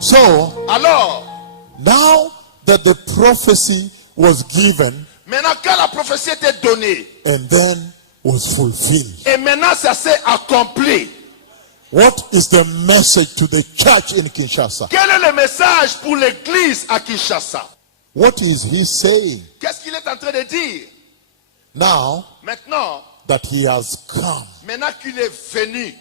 So, Alors, now that the prophecy was given maintenant que la prophétie était donnée, and then was fulfilled, et maintenant ça s'est accompli, what is the message to the church in Kinshasa? quel est le message pour l'église à Kinshasa? What is he saying? Qu'est-ce qu'il est en train de dire? Now Maintenant, that he has come maintenant qu'il est venu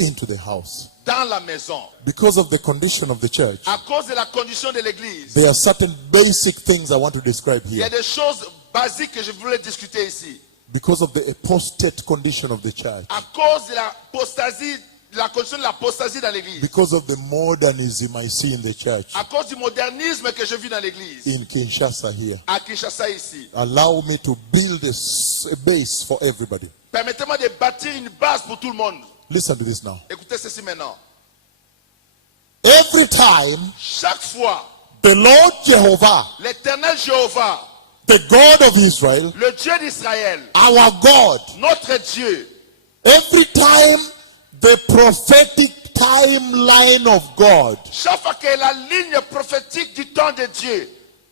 into the house. dans la maison, Because of the condition of the church, à cause de la condition de l'église, there are certain basic things I want to describe il y a here. des choses basiques que je voulais discuter ici. Because of the apostate condition of the church. À cause de l'apostasie, de la condition de l'apostasie dans l'église. Because of the modernism I see in the church À cause du modernisme que je vis dans l'église. in Kinshasa here. À Kinshasa ici. Allow me to build a base for everybody. Permettez-moi de bâtir une base pour tout le monde. Listen to this now. Écoutez ceci maintenant. Every time Chaque fois, the Lord Jehovah, l'Éternel Jéhovah, the God of Israel, le Dieu d'Israël, our God, notre Dieu, every time the prophetic timeline of God chaque fois que la ligne prophétique du temps de Dieu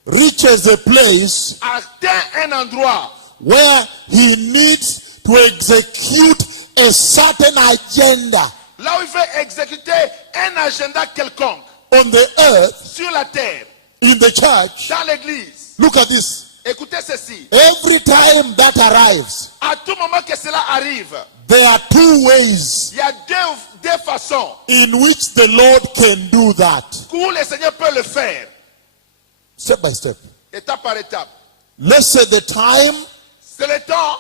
reaches a place atteint un endroit where he needs to execute a certain agenda là où il veut exécuter un agenda quelconque on the earth, sur la terre, in the church. dans l'église. Look at this. Écoutez ceci. Every time that arrives, À tout moment que cela arrive, there are two ways il y a deux façons in which the Lord can do that. où le Seigneur peut le faire, Step by step. étape par étape. Let's say the time C'est le temps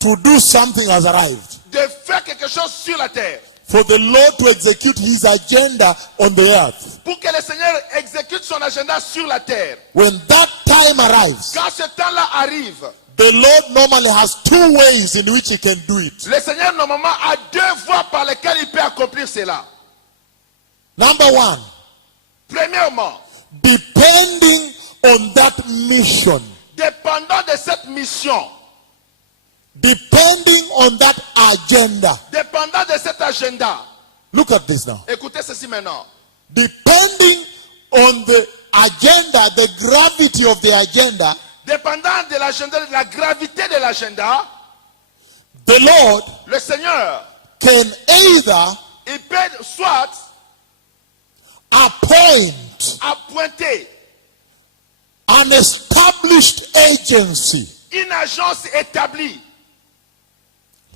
to do something has arrived. de faire quelque chose sur la terre. For the Lord to execute his agenda on the earth. Pour que le Seigneur exécute son agenda sur la terre. When that time arrives, Quand ce temps-là arrive, the Lord normally has two ways in which he can do it. le Seigneur normalement a deux voies par lesquelles il peut accomplir cela. Number one, Premièrement, depending on that mission, dépendant de cette mission, depending on that agenda. dépendant de cet agenda. Look at this now. Écoutez ceci maintenant. Depending on the agenda, the gravity of the agenda, Dépendant de l'agenda, de la gravité de l'agenda, the Lord le Seigneur, can either il peut soit appoint appointer an established agency. une agence établie.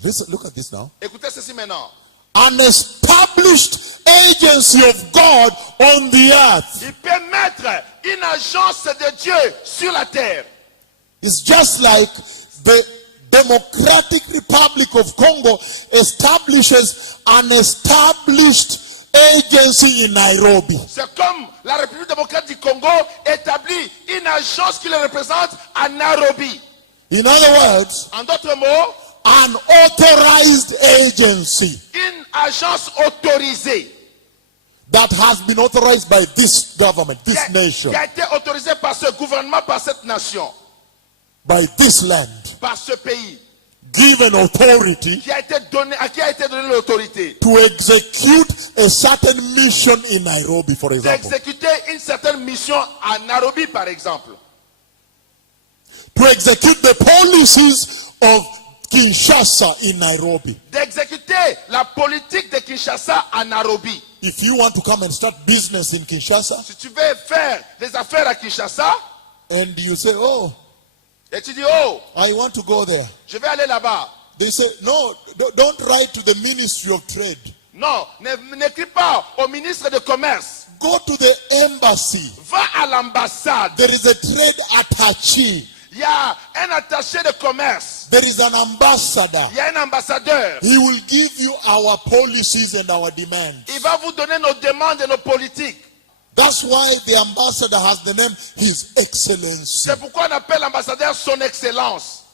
Listen, look at this now. Écoutez ceci maintenant. An established agency of God on the earth. Il peut mettre une agence de Dieu sur la terre. It's just like the Democratic Republic of Congo establishes an established agency in Nairobi. C'est comme la République démocratique du Congo établit une agence qui le représente à Nairobi. In other words, En d'autres mots, an authorized agency une agence autorisée that has been authorized by this government, this nation, qui a été autorisée par ce gouvernement, par cette nation, by this land, par ce pays, given authority qui a été donné, à qui a été donné l'autorité to execute a certain mission in Nairobi, for example. d'exécuter une certaine mission à Nairobi, par exemple. To execute the policies of Kinshasa in Nairobi. D'exécuter la politique de Kinshasa à Nairobi. If you want to come and start business in Kinshasa, Si tu veux faire des affaires à Kinshasa, and you say, oh, et tu dis, oh, I want to go there. je vais aller là-bas. They say, no, don't write to the Ministry of Trade. Non, n'écris pas au ministre de Commerce. Go to the embassy. Va à l'ambassade. There is a trade attaché. Il y a un attaché de commerce. There is an ambassador. Il y a un ambassadeur. He will give you our policies and our demands. Il va vous donner nos demandes et nos politiques. That's why the ambassador has the name His Excellency. C'est pourquoi on appelle l'ambassadeur son excellence.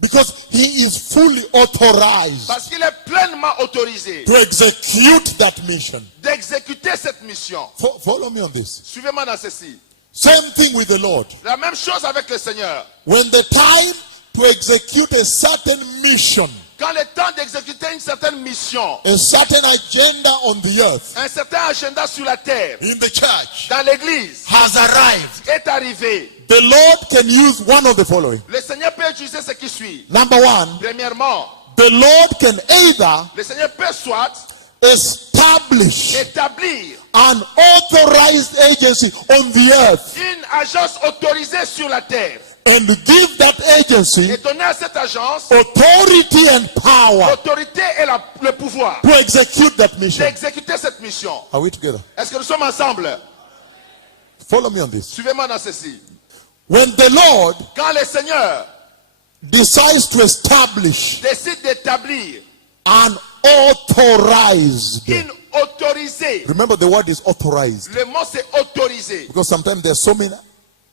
Because he is fully authorized Parce qu'il est pleinement autorisé to execute that mission. d'exécuter cette mission. Follow me on this. Suivez-moi dans ceci. Same thing with the Lord. La même chose avec le Seigneur. When the time to execute a certain mission, Quand le temps d'exécuter une certaine mission, a certain agenda on the earth, un certain agenda sur la terre, in the church, dans l'église, has arrived, est arrivé, the Lord can use one of the following. le Seigneur peut utiliser ce qui suit. Number one, Premièrement, the Lord can either le Seigneur peut soit establish établir an authorized agency on the earth une agence autorisée sur la terre and give that agency et donner à cette agence authority and power l'autorité et le pouvoir to execute that mission. d'exécuter cette mission. Are we together? Est-ce que nous sommes ensemble? Follow me on this. Suivez-moi dans ceci. When the Lord Quand le Seigneur decides to establish décide d'établir an authorized, une autorisée, remember the word is authorized, le mot c'est autorisé, because sometimes there's so many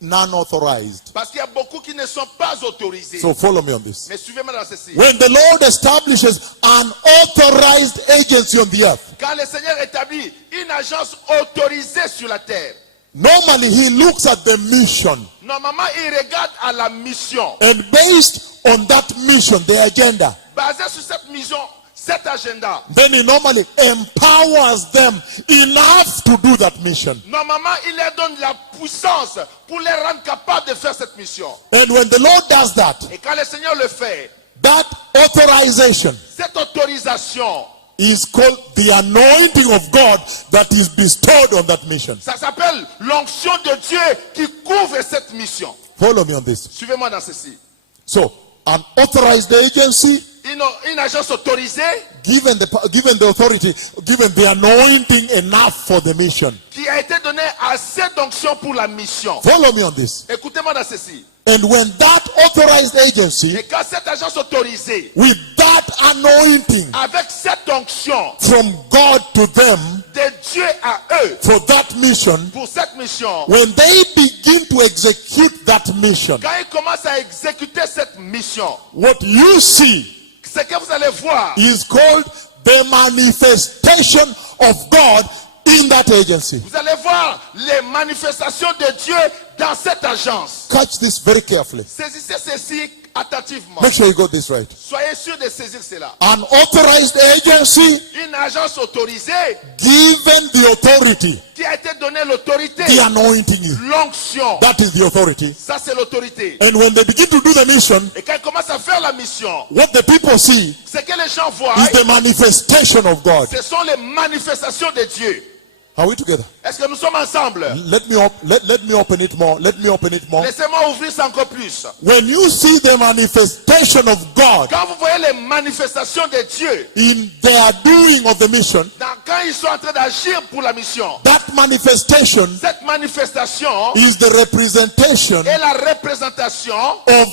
non-authorized. parce qu'il y a beaucoup qui ne sont pas autorisés. So follow me on this. Mais suivez-moi dans ceci. When the Lord establishes an authorized agency on the earth, Quand le Seigneur établit une agence autorisée sur la terre, normally he looks at the mission, normalement il regarde à la mission. and based on that mission, the agenda, Basé sur cette mission, cet agenda, then he normally empowers them enough to do that mission. normalement il leur donne la puissance pour les rendre capables de faire cette mission. And when the Lord does that, Et quand le Seigneur le fait, that authorization cette autorisation, is called the anointing of God that is bestowed on that mission. ça s'appelle l'onction de Dieu qui couvre cette mission. Follow me on this. Suivez-moi dans ceci. So, an authorized agency, Une agence autorisée given the authority, given the anointing enough for the mission. qui a été donnée assez d'onction pour la mission. Follow me on this. Écoutez-moi dans ceci. And when that authorized agency, Et quand cette agence autorisée, with that anointing avec cette onction from God to them de Dieu à eux, for that mission, pour cette mission, when they begin to execute that mission, quand ils commencent à exécuter cette mission, what you see ce que vous allez voir, is called the manifestation of God in that agency. vous allez voir les manifestations de Dieu dans cette agence. Catch this very carefully. Saisissez ceci attentivement. Make sure you got this right. Soyez sûr de saisir cela. An authorized agency Une agence autorisée given the authority, qui a été donnée l'autorité, the anointing is, l'onction. that is the authority. Ça, c'est l'autorité. And when they begin to do the mission, Et quand ils commencent à faire la mission, what the people see ce que les gens voient, is the manifestation of God. ce sont les manifestations de Dieu. Are we together? Est-ce que nous sommes ensemble? Let me open it more. Let me open it more. Laissez-moi ouvrir ça encore plus. When you see the manifestation of God Quand vous voyez les manifestations de Dieu, in their doing of the mission, quand ils sont en train d'agir pour la mission, that manifestation cette manifestation is the representation est la représentation of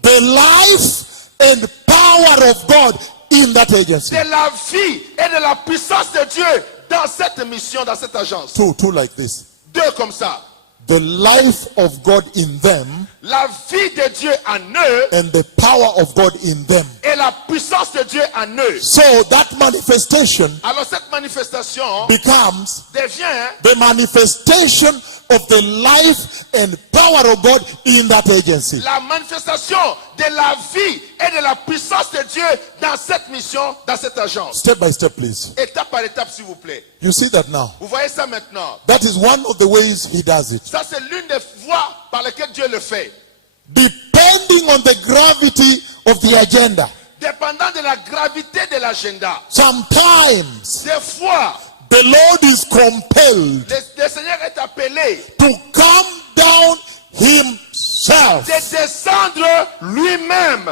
the life and power of God in that agency. de la vie et de la puissance de Dieu dans cette mission, dans cette agence. Two like this. Deux comme ça. The life of God in them La vie de Dieu en eux and the power of God in them. et la puissance de Dieu en eux. So that manifestation Alors cette manifestation becomes devient the manifestation of the life and power of God in that agency. la manifestation de la vie et de la puissance de Dieu dans cette mission, dans cette agence. Step by step, please. Étape par étape, s'il vous plaît. You see that now? Vous voyez ça maintenant. That is one of the ways he does it. Ça, c'est l'une des voies par lesquelles Dieu le fait. Depending on the gravity of the agenda. Dépendant de la gravité de l'agenda. Sometimes Des fois, the Lord is compelled le Seigneur est appelé to come down himself. de descendre lui-même.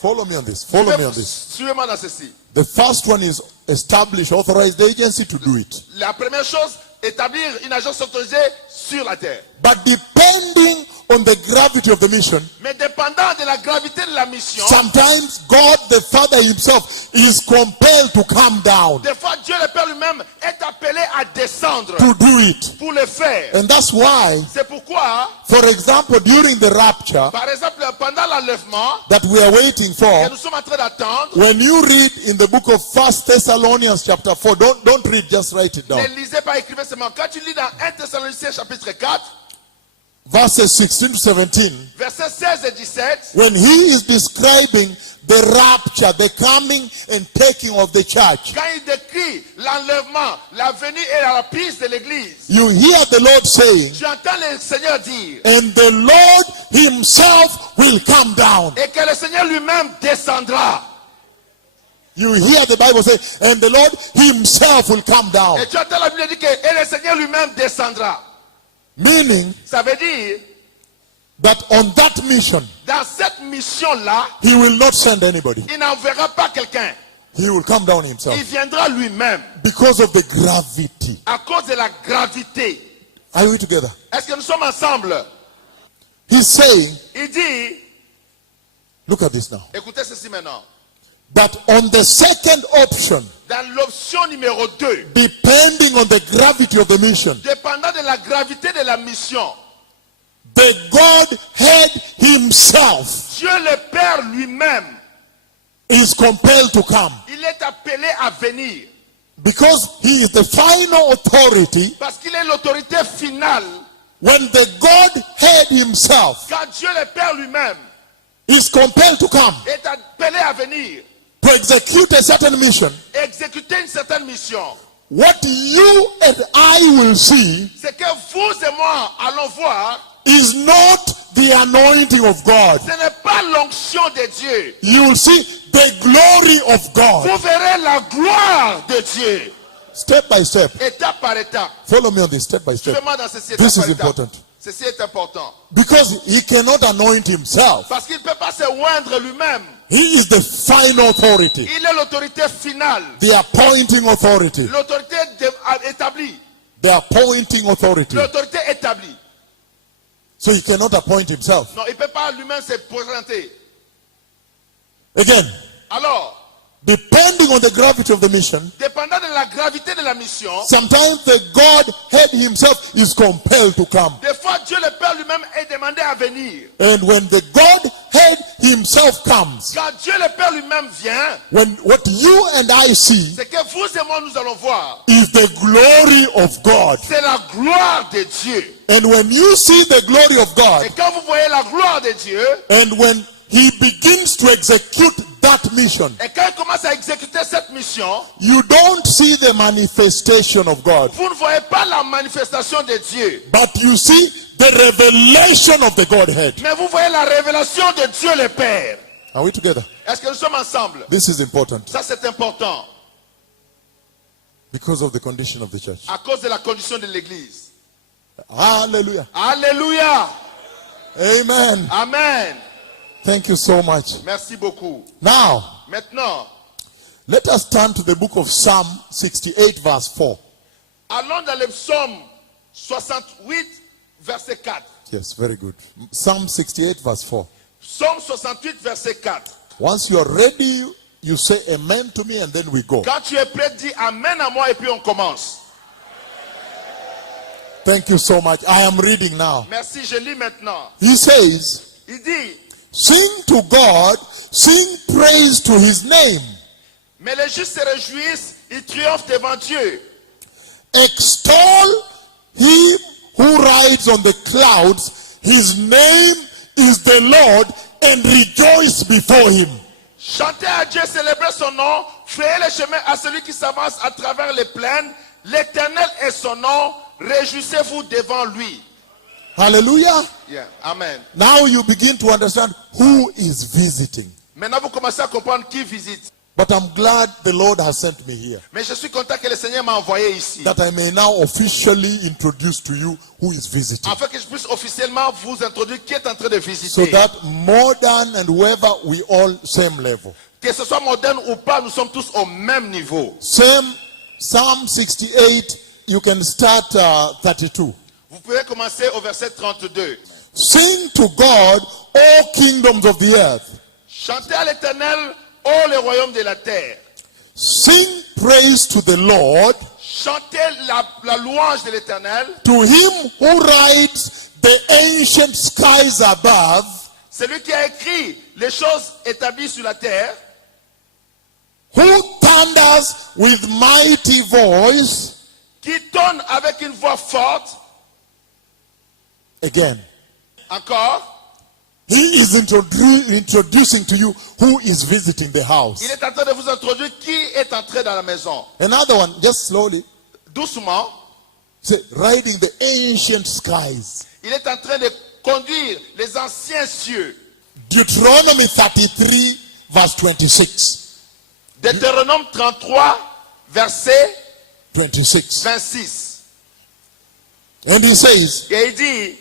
Follow me on this. Follow me on this. Suivez-moi dans ceci. The first one is establish authorized agency to do it. La première chose, établir une agence autorisée sur la terre. But depending on the gravity of the mission, Mais dépendant de la gravité de la mission, sometimes God the Father himself is compelled to come down des fois Dieu le Père lui-même est appelé à descendre to do it. pour le faire. And that's why, C'est pourquoi, for example, during the rapture par exemple, pendant l'enlèvement that we are waiting que for, nous sommes en train d'attendre, when you read in the book of 1 Thessalonians chapter 4, don't read, just write it down. ne lisez pas, écrivez seulement. Quand tu lis dans 1 Thessaloniciens chapitre 4, Verses 16 to 17, versets 16 et 17, when he is describing the rapture, the coming and taking of the church, quand il décrit l'enlèvement, la venue et la prise de l'église, you hear the Lord saying, tu entends le Seigneur dire, and the Lord himself will come down. et que le Seigneur lui-même descendra. You hear the Bible say, and the Lord himself will come down. Et tu entends la Bible dire que et le Seigneur lui-même descendra. Meaning Ça veut dire, that on that mission, dans cette mission-là, he will not send anybody. il n'enverra pas quelqu'un. He will come down Il himself viendra lui-même because of the gravity. à cause de la gravité. Are we together? Est-ce que nous sommes ensemble? He's saying, Il dit, look at this now, écoutez ceci maintenant. that on the second option, Dans l'option numéro 2, depending on the gravity of the mission, dépendant de la gravité de la mission, the Godhead himself Dieu le Père lui-même, is compelled to come il est appelé à venir. because he is the final authority. Parce qu'il est l'autorité finale. When the Godhead himself Quand Dieu le Père lui-même is compelled to come est appelé à venir, to execute a certain mission, exécuter une certaine mission, what you and I will see ce que vous et moi allons voir, is not the anointing of God. ce n'est pas l'onction de Dieu. You will see the glory of God. Vous verrez la gloire de Dieu, Step by step. étape par étape. Follow me on this step by step. Suivez-moi dans ceci, étape This par is étape. important. Ceci est important. Because he cannot anoint himself. Parce qu'il ne peut pas se oindre lui-même. He is the final authority, Il est l'autorité finale, the appointing authority, l'autorité établie, the appointing authority. l'autorité établie. So he cannot appoint himself. Non, il ne peut pas lui-même se présenter. Again, Alors, depending on the gravity of the mission, dépendant de la gravité de la mission, sometimes the Godhead himself is compelled to come. des fois Dieu le Père lui-même est demandé à venir. And when the Godhead himself comes, Quand Dieu le Père lui-même vient, when what you and I see ce que vous et moi nous allons voir, is the glory of God. c'est la gloire de Dieu. And when you see the glory of God, Et quand vous voyez la gloire de Dieu, and when he begins to execute that mission, et quand il commence à exécuter cette mission, you don't see the manifestation of God, vous ne voyez pas la manifestation de Dieu, but you see the revelation of the Godhead. mais vous voyez la révélation de Dieu le Père. Are we together? Est-ce que nous sommes ensemble? This is important Ça c'est important because of the condition of the church. à cause de la condition de l'Église. Hallelujah. Alléluia. Amen. Amen. Thank you so much. Merci beaucoup. Now, Maintenant, let us turn to the book of Psalm 68 verse 4. allons dans le psaume 68, verset 4. Yes, very good. Psalm 68 verse 4. Psaume 68, verset 4. Once you are ready, you say amen to me and then we go. Quand tu es prêt, dis Amen à moi et puis on commence. Thank you so much. I am reading now. Merci, je lis maintenant. He says, Il dit, sing to God, sing praise to his name. mais les justes se réjouissent, ils triomphent devant Dieu. Extol him who rides on the clouds. His name is the Lord, and rejoice before him. Chantez à Dieu, célébrez son nom, frayez le chemin à celui qui s'avance à travers les plaines. L'Éternel est son nom, réjouissez-vous devant lui. Hallelujah. Yeah. Amen. Now you begin to understand who is visiting. Maintenant, vous commencez à comprendre qui visite. But I'm glad the Lord has sent me here, Mais je suis content que le Seigneur m'a envoyé ici. that I may now officially introduce to you who is visiting, Afin que je puisse officiellement vous introduire qui est en train de visiter. so that modern and whoever, we all same level. Que ce soit moderne ou pas, nous sommes tous au même niveau. Same Psalm 68, you can start 32. Vous pouvez commencer au verset 32. Sing to God, all kingdoms of the earth. Chantez à l'Éternel, ô les royaumes de la terre. Sing praise to the Lord, Chantez la louange de l'Éternel. to him who rides the ancient skies above, Celui qui a écrit les choses établies sur la terre, who thunders with mighty voice. qui tonne avec une voix forte. Again, Encore, he is introducing to you who is visiting the house. il est en train de vous introduire qui est entré dans la maison. Another one, just slowly. Doucement, Say, riding the ancient skies. il est en train de conduire les anciens cieux. Deuteronomy 33, verse 26. Deutéronome 33, verset 26. 26. And he says, Et il dit,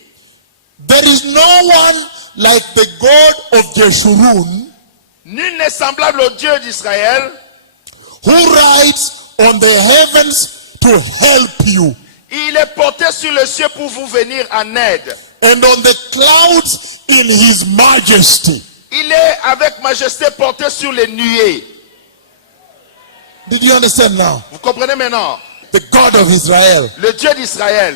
there is no one like the God of Jeshurun, nul n'est semblable au Dieu d'Israël, who rides on the heavens to help you, il est porté sur le ciel pour vous venir en aide. and on the clouds in his majesty. Il est avec majesté porté sur les nuées. Did you understand now? Vous comprenez maintenant? The God of Israel, Le Dieu d'Israël,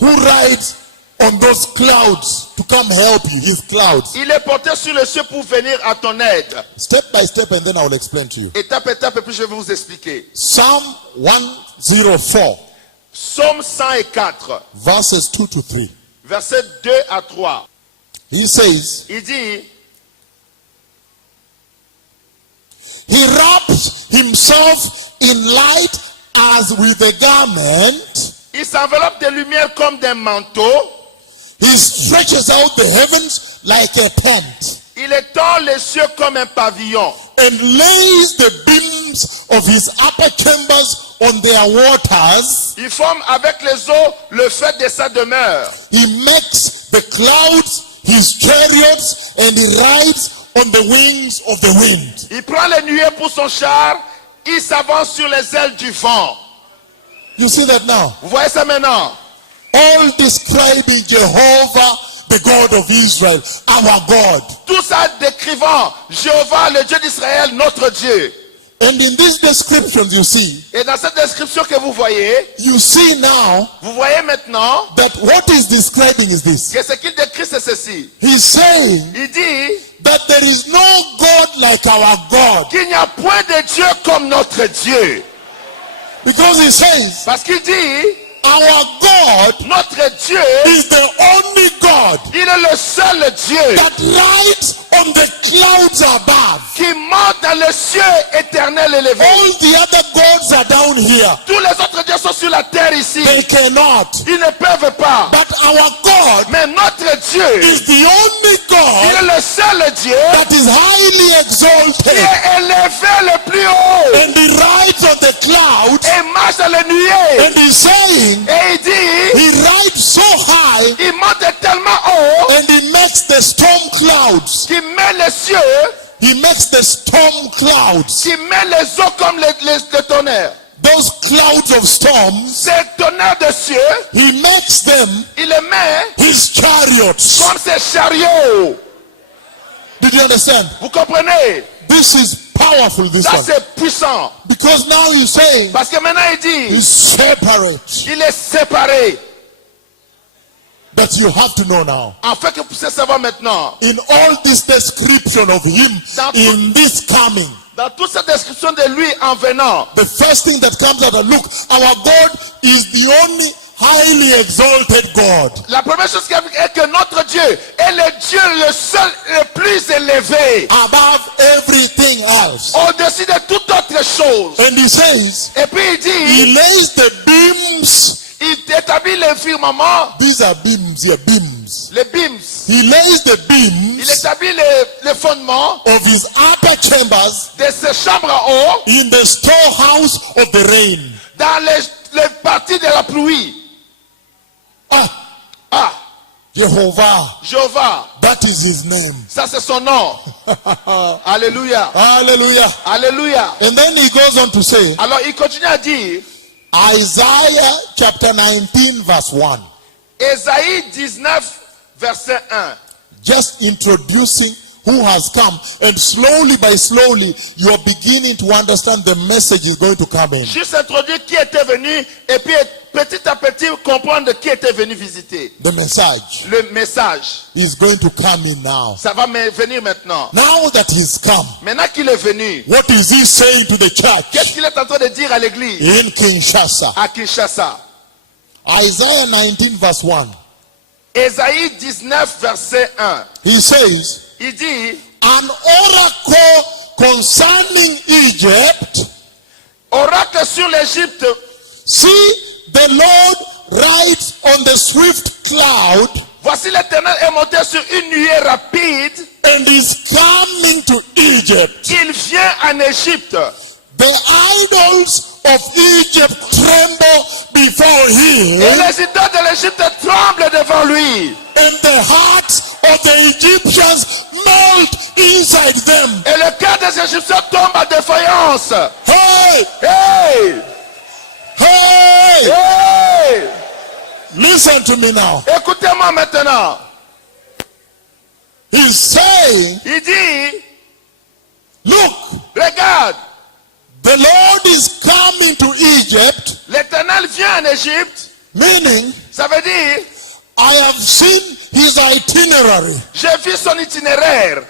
who rides on those clouds to come help you, his clouds. il est porté sur le ciel pour venir à ton aide. Step by step, and then I will explain to you. Étape, étape, et puis je vais vous expliquer. Psalm 104, Psaume 104, verses 2 to 3. versets 2 à 3. He says, Il dit, he wraps himself in light as with a garment. il s'enveloppe de lumière comme d'un manteau. He stretches out the heavens like a tent, Il étend les cieux comme un pavillon. and lays the beams of his upper chambers on their waters. Il forme avec les eaux le fait de sa demeure. He makes the clouds his chariots, and he rides on the wings of the wind. Il prend les nuées pour son char. Il s'avance sur les ailes du vent. You see that now? Vous voyez ça maintenant? All describing Jehovah, the God of Israel, our God. Tout ça décrivant Jéhovah, le Dieu d'Israël, notre Dieu. And in these descriptions, you see cette description que vous voyez, now vous voyez maintenant that what he's describing is this. que ce qu'il décrit c'est ceci. He's saying Il dit that there is no God like our God. qu'il n'y a point de Dieu comme notre Dieu. Because he says Parce qu'il dit, our God notre Dieu, is the only God il est le seul Dieu that rides on the clouds above. qui monte dans le ciel éternel élevé. All the other gods are down here. Tous les autres dieux sont sur la terre ici. They cannot. Ils ne peuvent pas. But our God Mais notre Dieu, is the only il God est le seul Dieu that is highly qui exalted. est élevé le plus haut And he rides on the clouds, et marche dans les nuées. and he's saying Et il dit, he rides so high, il monte tellement haut and he makes the storm clouds. qu'il met les cieux, He makes the storm clouds. qu'il met les eaux comme les tonnerres. Those clouds of storms, Ces tonnerres de cieux, he makes them il les met his chariots. comme ces chariots. Did you understand? Vous comprenez? This is powerful, this Ça one. c'est puissant. Because now he's saying Parce que maintenant il dit, he's separate. il est séparé. But you have to know now, En fait que vous puissiez savoir maintenant, in all this description of him, in this coming, dans toute cette description de lui en venant, the first thing that comes out, look, our God is the only highly exalted God. la première chose qui est que notre Dieu est le Dieu le seul, le plus élevé, Above everything else. au-dessus de toute autre chose. And he says, Et puis il dit, he lays the beams. il établit les firmaments, These are beams here, beams. les beams. He lays the Il beams établit les fondements of his upper chambers de ses chambres en haut in the storehouse of the rain. dans les parties de la pluie. Ah, Jehovah, Jéhovah, that is his name. ça c'est son nom. Alléluia. Hallelujah. Alléluia. And then he goes on to say, Alors il continue à dire, Isaiah chapter 19 verse 1. Ésaïe 19, verset 1. Just introducing who has come, and slowly by slowly you are beginning to understand the message is going to come in. Juste introduire qui était venu et puis petit à petit comprendre qui était venu visiter. The message Le message, is going to come in now. ça va venir maintenant. Now that he's come, Maintenant qu'il est venu, what is he saying to the qu'est-ce church qu'il est en train de dire à l'église in Kinshasa? à Kinshasa? Isaiah 19 verse 1. Ésaïe 19 verset 1. He says, Il dit, an oracle concerning Egypt. oracle sur l'Égypte, See, the Lord rides on the swift cloud voici l'Éternel est monté sur une nuée rapide, and is coming to Egypt. il vient en Égypte. The idols of Egypt tremble before him, Et les idoles de l'Égypte tremblent devant lui. and the hearts of the Egyptians melt inside them. Et le cœur des Égyptiens tombe à défaillance. Hey! Hey! Hey! Hey! Listen to me now. Écoutez-moi maintenant. He's saying, Il dit, look, regarde, the Lord is coming to Egypt, l'Éternel vient en Égypte. meaning Ça veut dire, I have seen his itinerary, j'ai vu son itinéraire.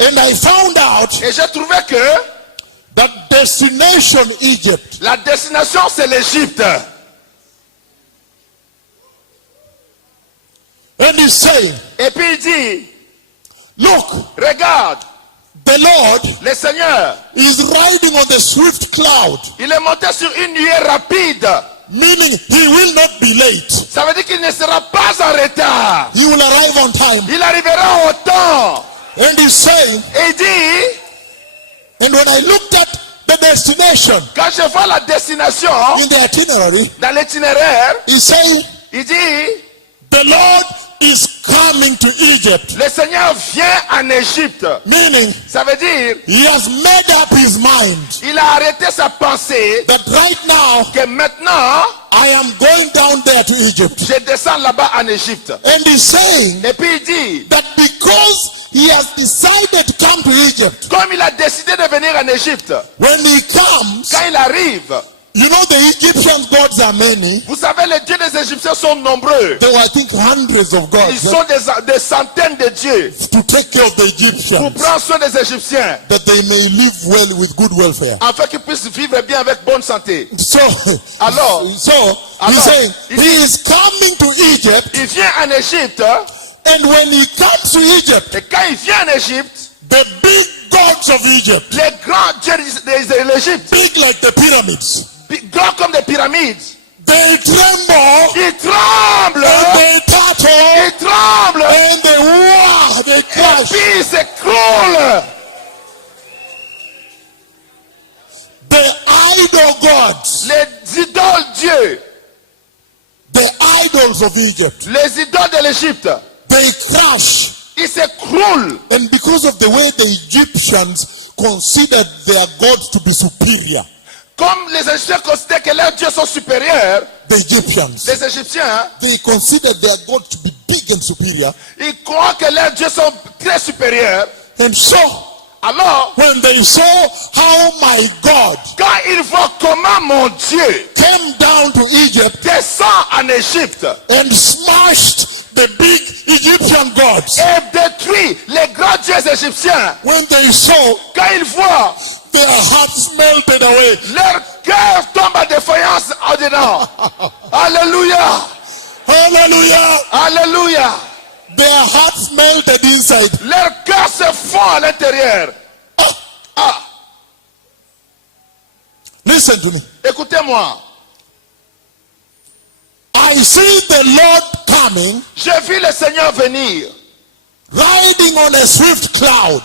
and I found out Et j'ai trouvé que that destination Egypt la destination c'est l'Égypte. and he's saying, Et puis il dit, look, regarde, the Lord le Seigneur, is riding on the swift cloud, il est monté sur une nuée rapide. meaning he will not be late. Ça veut dire qu'il ne sera pas en retard. He will arrive on time. Il arrivera au temps. And he's saying, Et il dit, and when I looked at the destination quand je vois la destination in the itinerary, dans l'itinéraire, he's saying, il dit, the Lord is coming to Egypt, le Seigneur vient en Égypte. meaning Ça veut dire, he has made up his mind il a arrêté sa pensée that right now que maintenant, I am going down there to Egypt. je descends là-bas en Égypte. And he's saying Et puis il dit, that because he has decided to come to Egypt, comme il a décidé de venir en Égypte, when he comes, quand il arrive, you know the Egyptian gods are many. vous savez, les dieux des Égyptiens sont nombreux. There were, I think, hundreds of Ils gods sont des centaines de dieux to take care of the pour Egyptians, prendre soin des Égyptiens, that they may live well with good welfare. afin qu'ils puissent vivre bien avec bonne santé. So, Alors, he's saying he is coming to Egypt, il vient en Égypte, and when he comes to Egypt, et quand il vient en Égypte, the big gods of Egypt, les grands dieux de l'Égypte, big like the pyramids, grands comme des pyramides, they tremble, ils tremblent, and they totter, ils tremblent, and they wow, they et crash. puis ils s'écroulent. The idol gods, Les idoles dieux, the idols of Egypt, les idoles de l'Égypte, they crash. ils s'écroulent. And because of the way the Egyptians considered their gods to be superior, Comme les Égyptiens considèrent que leurs dieux sont supérieurs, the Egyptians, les Égyptiens, they considered their gods to be big and superior. ils croient que leurs dieux sont très supérieurs. And so, Alors, when they saw how my God quand ils voient comment mon Dieu came down to Egypt descend en Égypte and smashed the big Egyptian gods, et détruit les grands dieux égyptiens, when they saw, quand ils voient, their hearts melted away. leur cœur tombe à défaillance en dedans. Alléluia! Hallelujah! Alléluia! Their hearts melted inside. Leur cœur se fond à l'intérieur. Ah, Listen to me. écoutez-moi. I see the Lord coming, J'ai vu le Seigneur venir, riding on a swift cloud,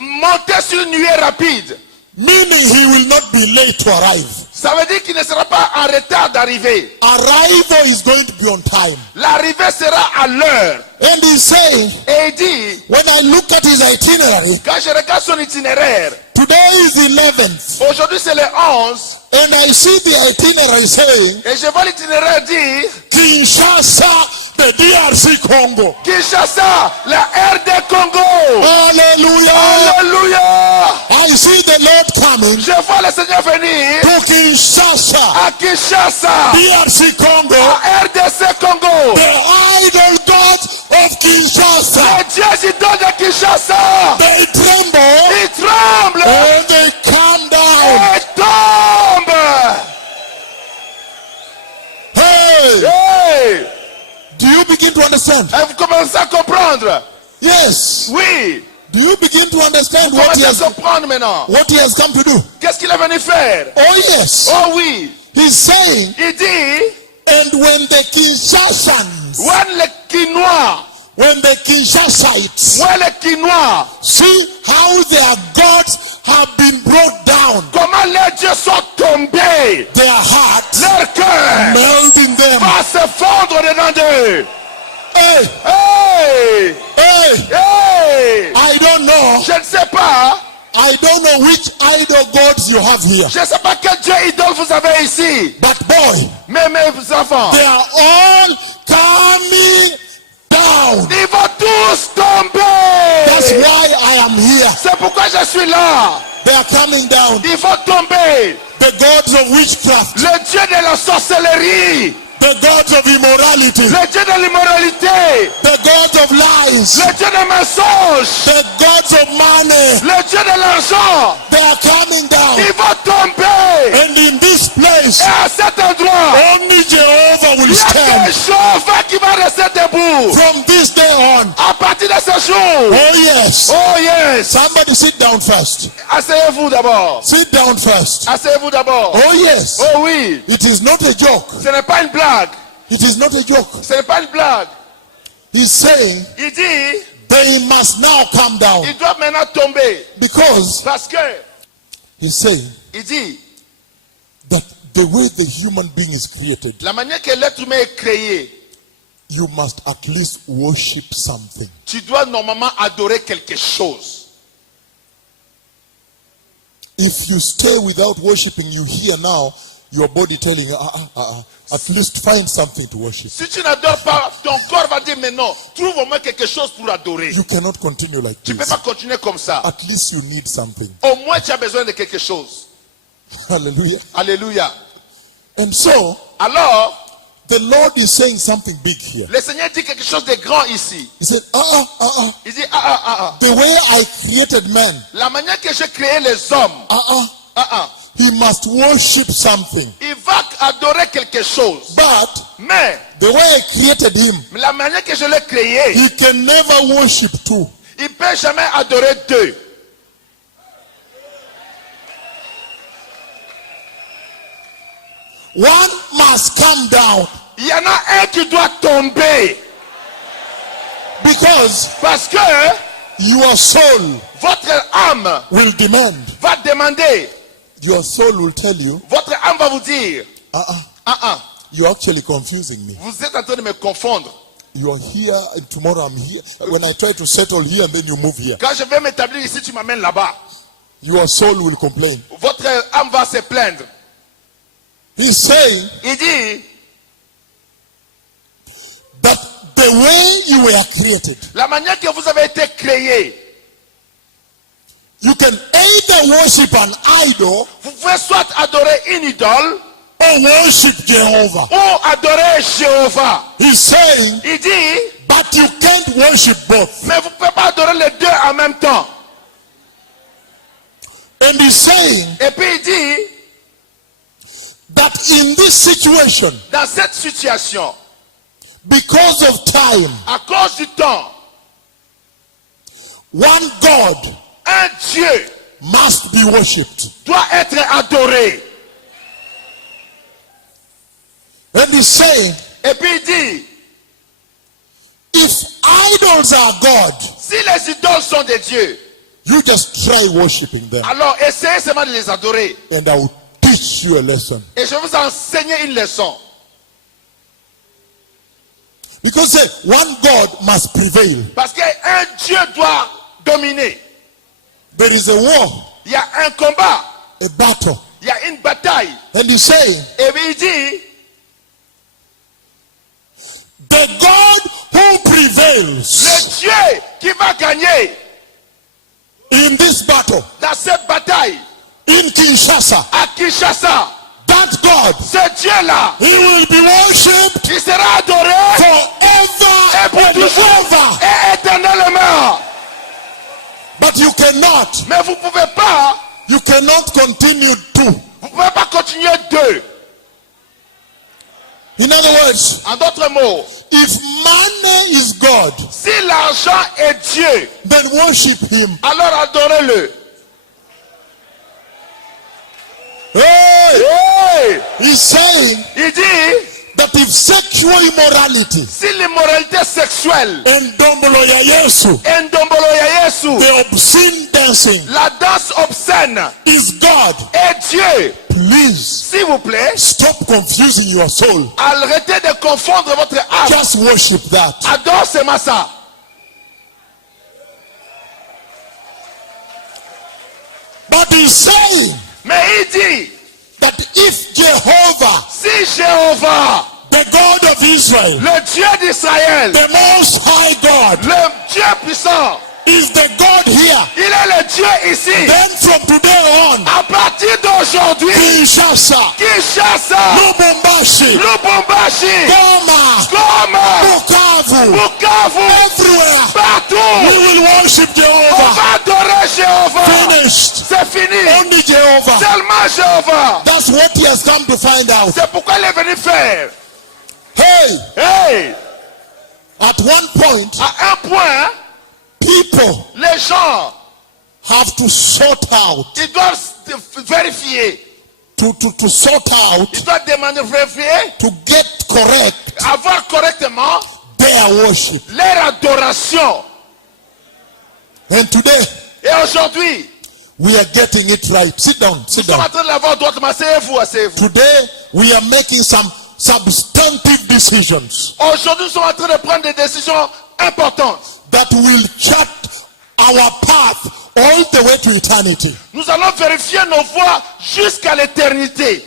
monter sur une nuée rapide. meaning he will not be late to arrive. Ça veut dire qu'il ne sera pas en retard d'arriver. Arrival is going to be on time. L'arrivée sera à l'heure. And he's saying, Et il dit, when I look at his itinerary, quand je regarde son itinéraire, today is 11th, aujourd'hui c'est le 11, and I see the itinerary saying, et je vois l'itinéraire dire, Kinshasa, the DRC Congo. Kinshasa, la RD Congo. Hallelujah. Alléluia. I see the Lord coming Je vois le Seigneur venir to Kinshasa, à Kinshasa, DRC Congo, à RDC Congo. the idol gods of Kinshasa. Les dieux idoles de Kinshasa, They tremble ils tremblent and they come down. et tombent. Hey, Hey! do you begin to understand? Et vous commencez à comprendre? Yes. Oui. Do you begin to understand Vous what he commencez à has comprendre maintenant. come to do? Qu'est-ce qu'il est venu faire? Oh yes. Oh oui. He's saying, Il dit, and when the Kinshasans, ouais les Quinois, when the Kinshasites ouais les Quinois, see how their gods have been brought down, comment les dieux sont tombés, their hearts leur cœur melt in them. va se fondre dedans d'eux. Hey, Hey! hey, Hey! I don't know. Je ne sais pas, I don't know which idol gods you have here. je ne sais pas quel dieu idole vous avez ici, But boy, mais mes enfants, they are all coming down. ils vont tous That's tomber. why I am here. C'est pourquoi je suis là. They are coming down. Ils vont tomber. The gods of witchcraft, Le dieu de la sorcellerie, the gods of immorality, le dieu de l'immoralité, the gods of lies, le dieu des mensonges, the gods of money. le dieu de l'argent, They are coming down. ils vont tomber. And in this place, Et à cet endroit, only Jehovah will il y a stand. quelque chose qui va rester debout. From this day on. À partir de ce jour. Oh yes. Oh yes. Somebody sit down first. Asseyez-vous d'abord. Sit down first. Asseyez-vous d'abord. Oh yes. Oh oui. It is not a joke. Ce n'est pas une blague. It is not a joke. Ce n'est pas une blague. He's saying Il dit, they must now come down. il doit maintenant tomber. Because Parce que, he's saying il dit, that the way the human being is created, la manière que l'être humain est créé, you must at least worship something. tu dois normalement adorer quelque chose. If you stay without worshiping, you hear now your body telling you, at least find something to worship. Si tu n'adores pas, ton corps va dire, mais non, trouve au moins quelque chose pour adorer. You cannot continue like Tu ne peux this. pas continuer comme ça. At least you need something. Au moins, tu as besoin de quelque chose. Hallelujah. Alléluia. And so, Alors, the Lord is saying something big here. le Seigneur dit quelque chose de grand ici. He said, Il dit, the way I created man, la manière que j'ai créé les hommes, he must worship something. il va adorer quelque chose. But Mais, the way I created him, la manière que je l'ai créé, he can never worship two. il ne peut jamais adorer deux. One must come down Il y en a un qui doit tomber. because Parce que your soul votre âme will demand. va demander, Your soul will tell you, votre âme va vous dire, you're actually confusing me. vous êtes en train de me confondre. You are here and tomorrow I'm here. When I try to settle here and then you move here, Quand je vais m'établir ici, tu m'amènes là-bas. your soul will complain. Votre âme va se plaindre. He's saying Il dit, that the way you were created, la manière que vous avez été créé, you can either worship an idol vous pouvez soit adorer une idole or worship Jehovah. ou adorer Jéhovah. He's saying, Il dit, but you can't worship both. mais vous ne pouvez pas adorer les deux en même temps. And he's saying Et puis il dit, that in this situation, dans cette situation, because of time, à cause du temps, one God un Dieu must be worshipped. doit être adoré. And he's saying, Et puis il dit, if idols are God, si les idoles sont des dieux, you just try worshiping them alors essayez seulement de les adorer. and I will teach you a lesson. Et je vais vous enseigner une leçon. Because one God must prevail. Parce qu'un Dieu doit dominer. There is a war, Il y a un combat, a battle. il y a une bataille. And he's saying, Et puis il dit, the God who prevails Le Dieu qui va gagner in this battle dans cette bataille in Kinshasa, à Kinshasa, that God, ce Dieu-là, he will be worshipped il sera adoré forever et pour and toujours ever. et éternellement. But you cannot, Mais vous ne pouvez pas, continue to. vous pouvez pas continuer deux. In other words, En d'autres mots, if money is God, si l'argent est Dieu, then worship him. alors adorez-le. Hey! Hey! He's saying Il dit, that if sexual immorality si l'immoralité sexuelle, and domboloya Yesu, Ndombolo ya Yesu, the obscene dancing la danse obscène is God, est Dieu, please s'il vous plaît, stop confusing your soul. arrêtez de confondre votre âme. Just worship that. Adore seulement ça. But he's saying Mais il dit, that if Jehovah, si Jéhovah, the God of Israel, le Dieu d'Israël, the Most High God, le Dieu puissant, is the God here, il est le Dieu ici, then from today on, à partir d'aujourd'hui, Kinshasa, Kinshasa, Lubumbashi, Lubumbashi, Goma, Goma, Bukavu, Bukavu, everywhere, we partout, will worship on Jehovah. va adorer Jéhovah. Finished. C'est fini. Only Jehovah. Seulement Jéhovah. That's what he has come to find out. C'est pourquoi il est venu faire. Hey, Hey, at one point, à un point, people les gens, have to sort out, ils doivent vérifier. to sort out, Ils doivent demander, vérifier, to get correct avoir correctement their worship. leur adoration. And today, Et aujourd'hui, we are getting it right. Sit down, sit nous sommes down. en train de l'avoir droitement. Asseyez-vous, asseyez-vous. Today, we are making some substantive decisions Aujourd'hui, nous sommes en train de prendre des décisions importantes. that will chart our path all the way to eternity. Nous allons vérifier nos voies jusqu'à l'éternité.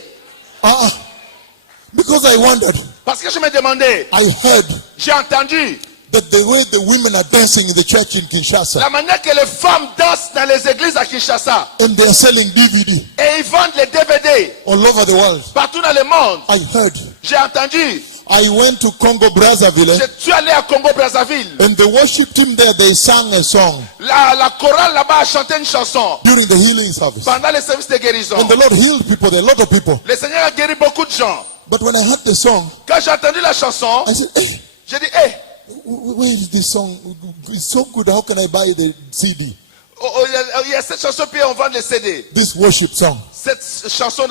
Because I wondered, Parce que je me demandais, I heard j'ai entendu that the way the women are dancing in the church in Kinshasa, la manière que les femmes dansent dans les églises à Kinshasa. and they are selling DVD Et ils vendent les DVD all over the world. partout dans le monde. I heard. J'ai entendu. I went to Congo Brazzaville, Je suis allé à Congo-Brazzaville. and the worship team there, they sang a song La chorale là-bas a chanté une chanson during the healing service. pendant les services de guérison. And the Lord healed people, there, a lot of people. Le Seigneur a guéri beaucoup de gens. But when I heard the song, Quand j'ai entendu la chanson, I said, hey, j'ai dit, hé, where is this song? It's so good. How can I buy the CD? il y a cette chanson, puis on vend les CD. This worship song. Cette chanson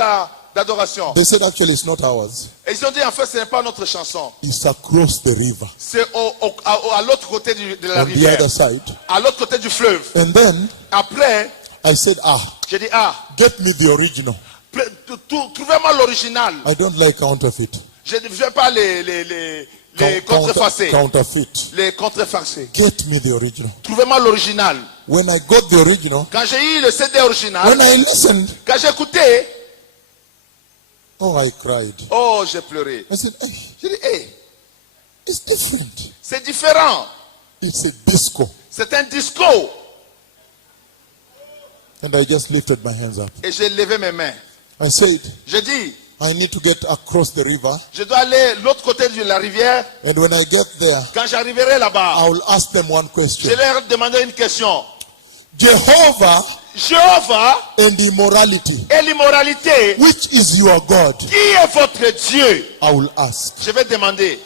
d'adoration. They said, actually, it's not ours. Et ils ont dit, en fait, ce n'est pas notre chanson. It's across the river, C'est à l'autre côté de la on the rivière. other side. À l'autre côté du fleuve. And then Après, I said, j'ai dit, ah, get me the original. trouvez-moi l'original. I don't like counterfeit. Je ne veux pas les contrefacés. Counterfeit. Les contrefacés. Get me the original. Trouvez-moi l'original. When I got the original, Quand j'ai eu le CD original, when I listened, quand j'ai écouté, oh, I cried. oh, j'ai pleuré. I said, hey, J'ai dit, hé, it's different. c'est différent. It's a disco. C'est un disco. And I just lifted my hands up. Et j'ai levé mes mains. I said, J'ai dit, I need to get across the river. je dois aller de l'autre côté de la rivière. And when I get there, Quand j'arriverai là-bas, I will ask them one question. je leur demander une question. Jehovah Jéhovah and immorality, et l'immoralité, which is your God? qui est votre Dieu? I will ask. Je vais demander.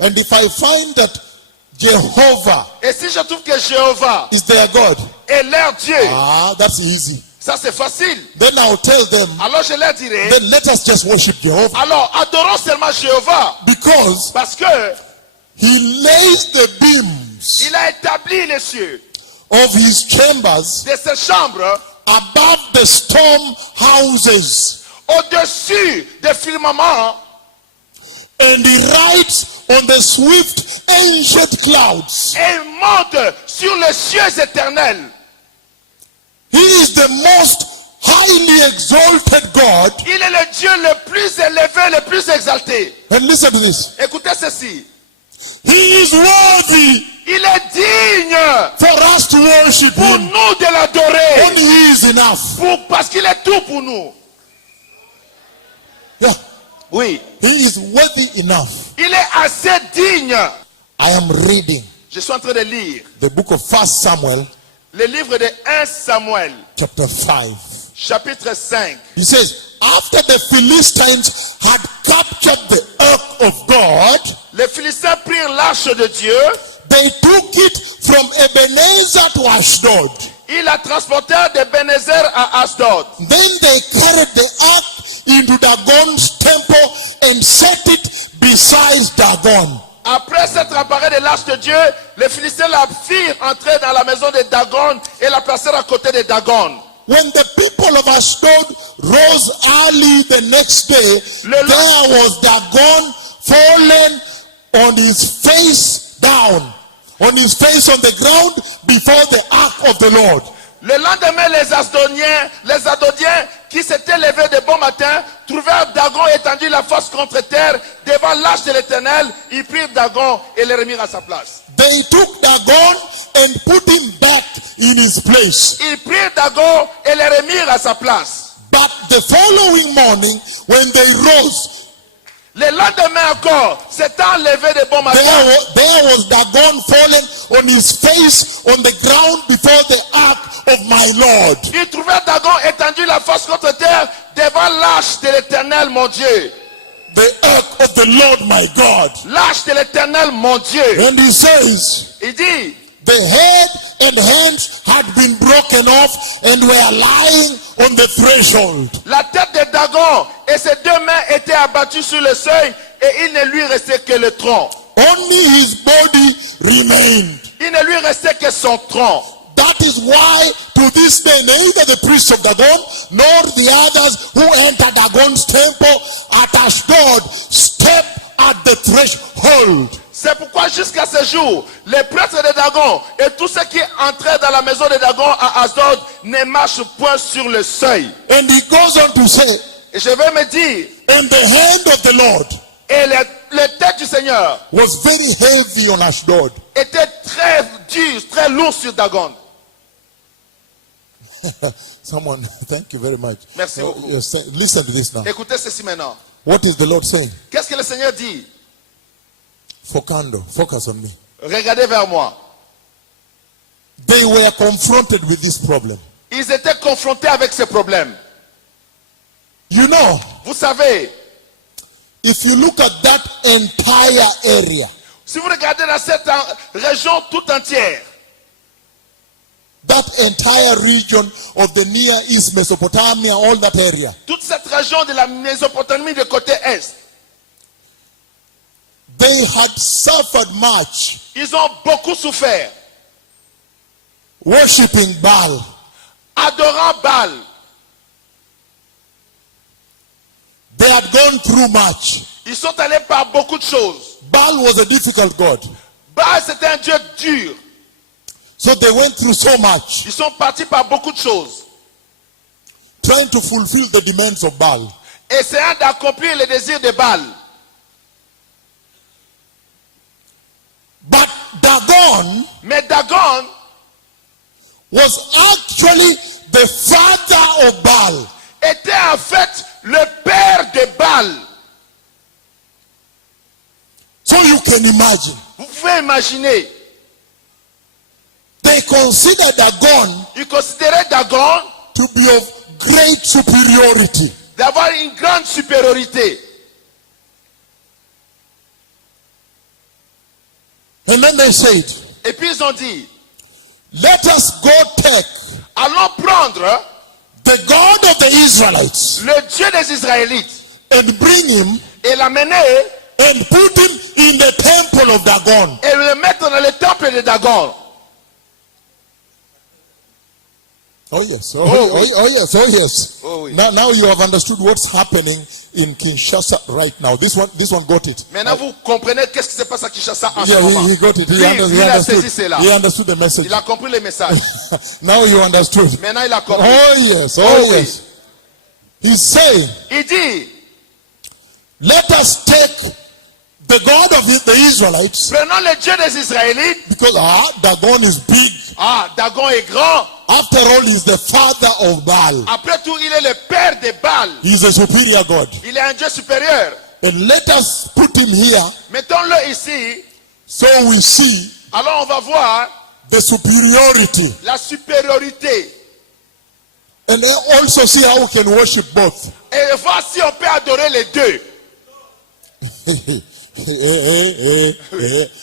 And if I find that Jehovah Et si je trouve que Jéhovah is their God, est leur Dieu, that's easy. ça c'est facile. Then I'll tell them, Alors je leur dirai, then let us just worship Jehovah. alors adorons seulement Jéhovah. Because Parce que he lays the beams il a établi les cieux of his chambers de ses chambres above the storm houses, au-dessus des firmaments, and he rides on the swift ancient clouds. et il monte sur les cieux éternels. He is the most high highly exalted God. Il est le Dieu le plus élevé, le plus exalté. And listen to this. Écoutez ceci. He is worthy Il est digne for us to worship pour him. nous de l'adorer. Only he is enough. Parce qu'il est tout pour nous. Yeah. Oui. He is worthy enough. Il est assez digne. I am reading Je suis en train de lire the book of 1 Samuel, le livre de 1 Samuel, chapter 5. chapitre 5. He says, after the Philistines had captured the ark of God, Les Philistins prirent l'arche de Dieu. they took it from Ebenezer to Ashdod. Ils la transportèrent d'Ebenezer à Ashdod. Then they carried the ark into Dagon's temple and set it beside Dagon. Après s'être emparés de l'arche de Dieu, les Philistins la firent entrer dans la maison de Dagon et la placèrent à côté de Dagon. When the people of Ashdod rose early the next day, there was Dagon fallen on his face down, on his face on the ground before the ark of the Lord. Le lendemain, les Asdodiens qui s'étaient levés de bon matin trouvèrent Dagon étendu la face contre terre devant l'arche de l'Éternel. Ils prirent Dagon et le remirent à sa place. They took Dagon and put him back in his place. Ils prirent Dagon et le remirent à sa place. But the following morning, when they rose, Le lendemain encore, s'étant levé de bon matin, there was Dagon fallen on his face on the ground before the ark of my Lord. ils trouvèrent Dagon étendu la face contre terre devant l'arche de l'Éternel, mon Dieu. The ark of the Lord my God. L'arche de l'Éternel, mon Dieu. And he says, Il dit, the head and hands had been broken off and were lying on the threshold. la tête de Dagon et ses deux mains étaient abattues sur le seuil et il ne lui restait que le tronc. Only his body remained. Il ne lui restait que son tronc. That is why to this day neither the priests of Dagon nor the others who enter Dagon's temple at Ashdod step at the threshold. C'est pourquoi jusqu'à ce jour, les prêtres de Dagon et tous ceux qui entraient dans la maison de Dagon à Asdod ne marchent point sur le seuil. And he goes on to say, Et je vais me dire, and the hand of the Lord et le tête du Seigneur was very heavy on Ashdod. était très dur, très lourd sur Dagon. Someone, thank you very much. Merci beaucoup. Listen to this now. Écoutez ceci maintenant. What is the Lord saying? Qu'est-ce que le Seigneur dit? Focando, focus on me. Regardez vers moi. They were confronted with this problem. Ils étaient confrontés avec ce problème. You know, Vous savez, if you look at that entire area, si vous regardez dans cette région tout entière, that entire region of the Near East, Mesopotamia, all that area, toute cette région de la Mésopotamie du côté est, they had suffered much ils ont beaucoup souffert, worshiping Baal. adorant Baal. They had gone through much. Ils sont allés par beaucoup de choses. Baal was a difficult God. Baal, c'était un Dieu dur. So they went through so much Ils sont partis par beaucoup de choses, trying to fulfill the demands of Baal. essayant d'accomplir les désirs de Baal. But Dagon Mais Dagon was actually the father of Baal. était en fait le père de Baal. So you can imagine. Vous pouvez imaginer, They considered Dagon ils considéraient Dagon to be of great superiority. d'avoir une grande supériorité. And then they said, Et puis ils ont dit, let us go take allons prendre the God of the Israelites le Dieu des Israélites and bring him et l'amener and put him in the temple of Dagon. et le mettre dans le temple de Dagon. Oh yes, Oh, oui. oh yes, oh yes. Oh, oui. Now you have understood what's happening in Kinshasa right now. This one got it. Maintenant vous comprenez qu'est-ce qui se passe à Kinshasa en ce Yeah, moment. he got it. Lui, il a saisi cela. He understood the message. Il a compris le message. Now you understood. Maintenant il a compris. Oh yes, Oh oh oui. yes. He's saying, Il dit, let us take the God of the Israelites, prenons le Dieu des Israélites. because Dagon is big. Ah, Dagon est grand. After all, he's the father of Baal. Après tout, il est le père de Baal. He's a superior God. Il est un Dieu supérieur. And let us put him here Mettons-le ici. so we see Alors on va voir the superiority. la supériorité. And also see how we can worship both. Et voir si on peut adorer les deux.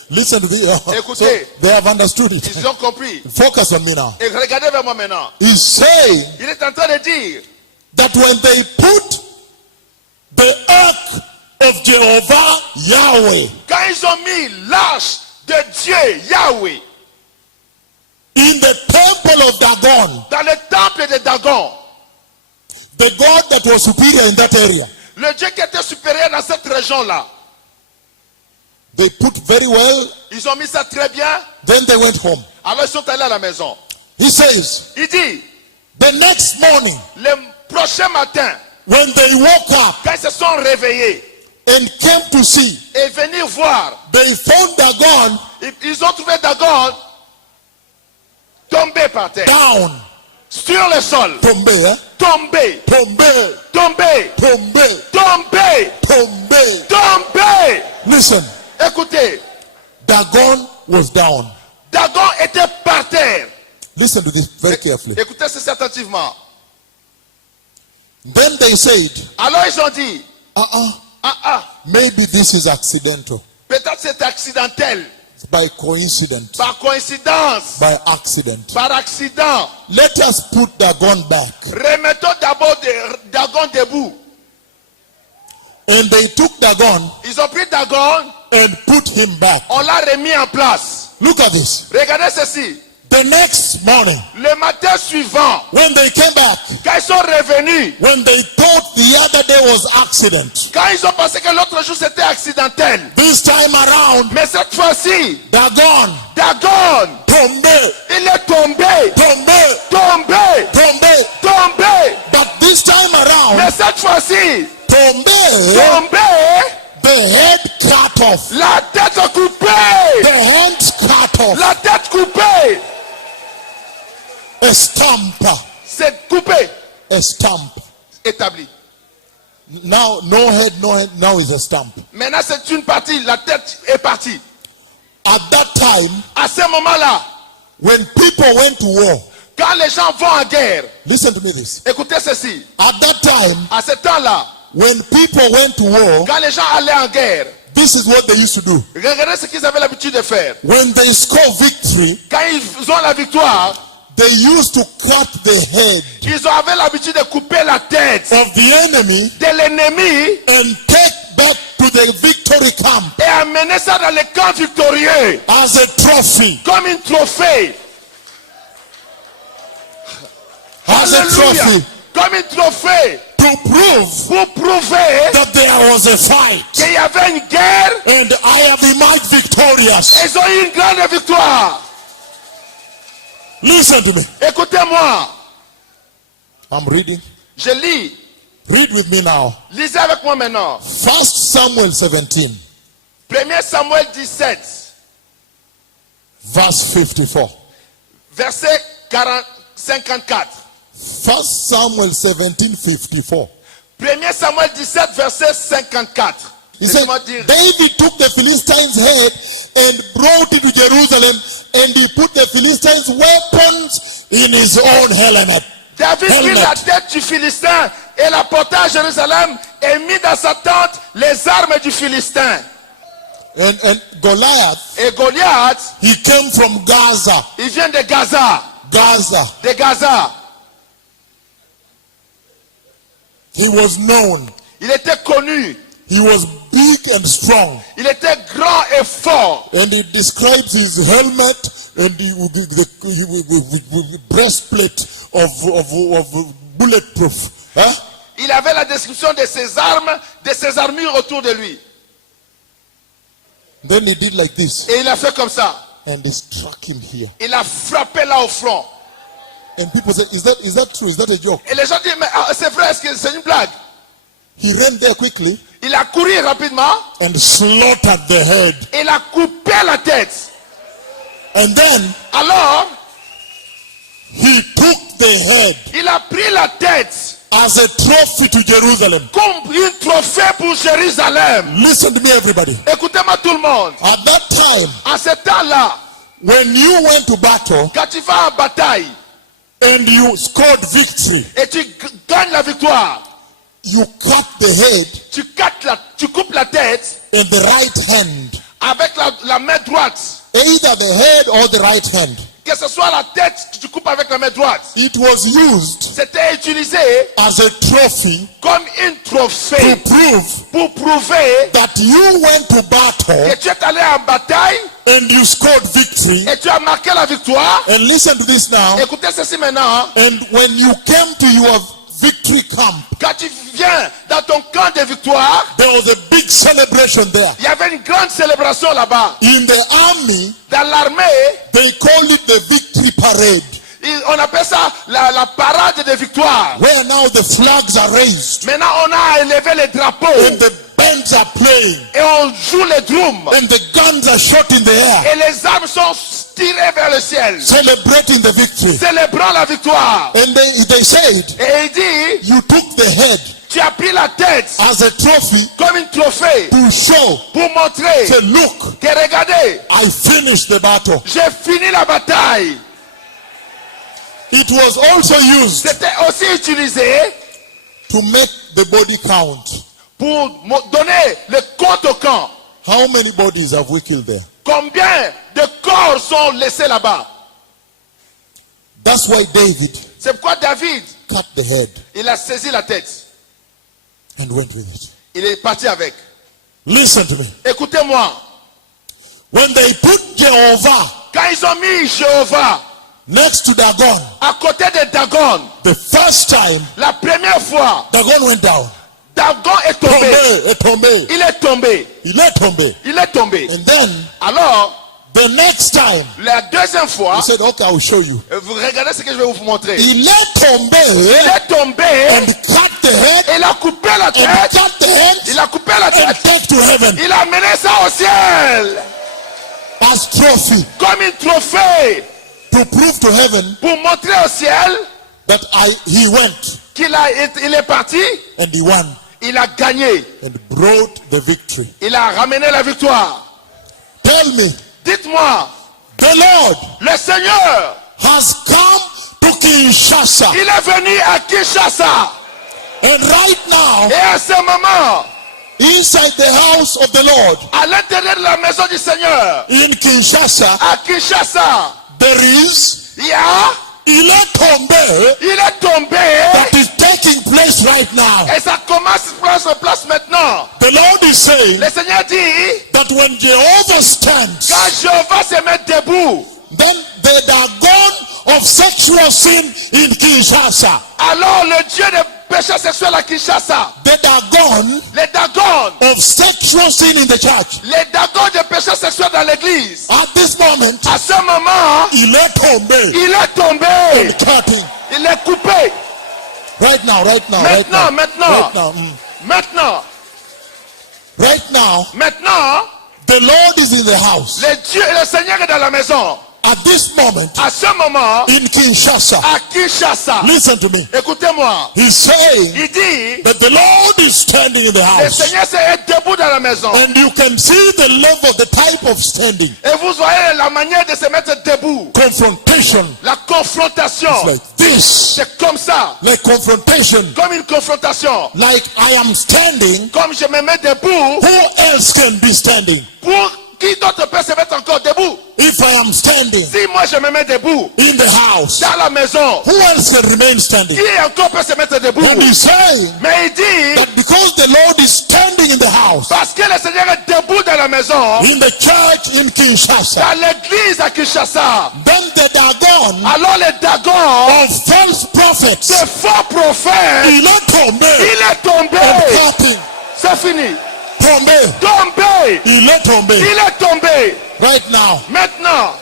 Listen to this. So Écoutez. they have understood it. Ils ont compris. Focus on me now. Et regardez vers moi maintenant. He's saying Il est en train de dire that when they put the ark of Jehovah Yahweh quand ils ont mis l'arche de Dieu, Yahweh, in the temple of Dagon, dans le temple de Dagon, the God that was superior in that area, le Dieu qui était supérieur dans cette région-là, they put very well, ils ont mis ça très bien. then they went home. Alors ils sont allés à la maison. He says, Il dit, the next morning, le prochain matin, when they woke up quand ils se sont réveillés and came to see, et venir voir, they found Dagon ils ont trouvé Dagon tombé par terre, down. sur le sol, Tombe, eh? tombé, Tombe, tombé, tombe, tombé, tombe. tombé. Listen, Écoutez, Dagon was down. Dagon était par terre. Listen to this very carefully. Écoutez ceci attentivement. Then they said, Alors ils ont dit, maybe this is accidental, peut-être c'est accidentel, by coincidence, par coïncidence, by accident. par accident. Let us put Dagon back. Remettons d'abord Dagon debout. And they took Dagon Ils ont pris Dagon, and put him back. on l'a remis en place. Look at this. Regardez ceci. The next morning, Le matin suivant, when they came back, quand ils sont revenus, when they thought the other day was accident, quand ils ont pensé que l'autre jour c'était accidentel, this time around, mais cette fois-ci, Dagon, Dagon, tombe, il est tombé, tombe, tombé, tombe. tombé. But this time around, Mais cette fois-ci, tombe, tombé, the head cut off. la tête coupée, The hands cut off. la tête coupée, A stamp. c'est coupé, A stamp. établi. Now, no head, now is a stamp. Maintenant c'est une partie, la tête est partie. At that time, À ce moment-là, when people went to war, quand les gens vont en guerre, listen to me this. écoutez ceci, At that time, à ce temps-là, when people went to war, quand les gens allaient en guerre, this is what they used to do. regardez ce qu'ils avaient l'habitude de faire. When they score victory, Quand ils ont la victoire, they used to cut the head ils avaient l'habitude de couper la tête of the enemy de l'ennemi and take back to the victory camp et amener ça dans le camp victorieux as a trophy. comme un trophée. As a Alléluia. trophy. Comme un trophée To prove pour prouver that there was a fight. qu'il y avait une guerre And I have emerged victorious. et ils ont eu une grande victoire. Listen to me. Écoutez-moi, I'm reading. je lis. Read with me now. Lisez avec moi maintenant. 1 Samuel 17, 1 Samuel 17, verse 54. verset 54. 1 Samuel 17, 54. 1 Samuel 17, verset 54. He said, Laissez-moi dire. David took the Philistines' head and brought it to Jerusalem, and he put the Philistines' weapons in his own helmet. David prit la tête du Philistin et la porta à Jérusalem et mit dans sa tente les armes du Philistin. And Goliath, Et Goliath, he came from Gaza. il vient de Gaza. Gaza. De Gaza. He was known. Il était connu. He was big and strong. Il était grand et fort. And it describes his helmet and the breastplate of bulletproof. Huh? Il avait la description de ses armes, de ses armures autour de lui. Then he did like this. Et il a fait comme ça. And he struck him here. Il a frappé là au front. And people say, is that true? Is that a joke? Et les gens disent, mais c'est vrai, est-ce que c'est une blague? He ran there quickly Il a couru rapidement. and slaughtered the head. Il a coupé la tête. And then Alors, he took the head il a pris la tête as a trophy to Jerusalem. comme une trophée pour Jérusalem. Listen to me, everybody. Écoutez-moi tout le monde. At that time, À ce temps-là, when you went to battle quand tu vas en bataille and you scored victory, et tu gagnes la victoire, you cut the head tu coupes la tête and the right hand. avec la main droite. Either the head or the right hand. Que ce soit la tête que tu coupes avec la main droite. It was used C'était utilisé as a trophy comme une to trophée prove pour prouver that you went to que battle tu es allé en bataille and you scored victory. et tu as marqué la victoire. And listen to this now. Écoutez ceci maintenant. And when you came to your victory camp, Quand tu viens dans ton camp de victoire, there was a big celebration there. il y avait une grande célébration là-bas. In the army, Dans l'armée, they called it the victory parade, on appelle ça la parade de victoire. where now the flags are raised Maintenant, on a élevé les drapeaux and the bands are playing et on joue les drums. and the guns are shot in the air, Et les armes sont tirées vers le ciel, celebrating the victory. célébrant la victoire. And they said, Et il dit, you took the head tu as pris la tête as a trophy comme une trophée to show, pour montrer say, look, que regardez, I finished the battle. j'ai fini la bataille. It was also used C'était aussi utilisé to make the body count. pour donner le compte au camp. How many bodies have we killed there? Combien de corps sont laissés là-bas? That's why David C'est pourquoi David, cut the head il a saisi la tête. and went with it. Il est parti avec. Listen to me. Écoutez-moi. When they put Jehovah Quand ils ont mis Jéhovah next to Dagon, à côté de Dagon, the first time la première fois, Dagon went down. Dagon est tombé. Tombé. Il est tombé. Il est tombé. Il est tombé. And then Alors, the next time, la deuxième fois, he said, okay, I will show you. vous regardez ce que je vais vous montrer. Il est tombé Il est tombé. and cut the head Il a coupé la and tête. cut the head Il a coupé la and tête. take to heaven Il a mené ça au ciel as trophy comme une trophée to prove to heaven pour montrer au ciel that he went il est parti. and he won Il a gagné. and brought the victory. Il a ramené la victoire. Tell me, Dites-moi, the Lord le Seigneur, has come to Kinshasa, il est venu à Kinshasa. and right now, Et à ce moment, inside the house of the Lord à l'intérieur de la maison du Seigneur, in Kinshasa, à Kinshasa, there is il y a, il est il est tombé. that is taking place right now. Et ça commence à prendre place maintenant. The Lord is saying Le Seigneur dit, that when Jehovah stands, quand Jéhovah se met debout, then the Dagon of sexual sin in Kinshasa, alors le Dieu de péché sexuel à Kinshasa, the Dagon les Dagon, of sexual sin in the church, les Dagon de péché sexuel dans l'église, at this moment, à ce moment, il est tombé il est tombé. and cutting. Il est coupé. Right now, right now, Maintenant, right now, maintenant, right now, maintenant, the Lord is in the house. le Seigneur est dans la maison. At this moment, À ce moment, in Kinshasa, à Kinshasa, listen to me. écoutez-moi, He's saying il dit, that the Lord is standing in the le house. Seigneur est debout dans la maison. And you can see the level, the type of standing. Et vous voyez la manière de se mettre debout. Confrontation. La confrontation. Like this. C'est comme ça. Like confrontation. Comme une confrontation. Like I am standing. Comme je me mets debout. Who else can be standing? Pour qui d'autre peut se mettre encore debout? If I am standing Si moi je me mets debout in the house, dans la maison, who else can remain standing? qui encore peut se mettre debout? And he's saying Mais il dit, that because the Lord is standing in the house, parce que le Seigneur est debout dans la maison, in the church in Kinshasa, dans l'église à Kinshasa, then the Dagon alors les Dagon, of false prophets, ce faux prophète, il est tombé il est tombé. and cutting. C'est fini. Tombé. Tombé. Il est tombé. Il est tombé. Right now. Maintenant,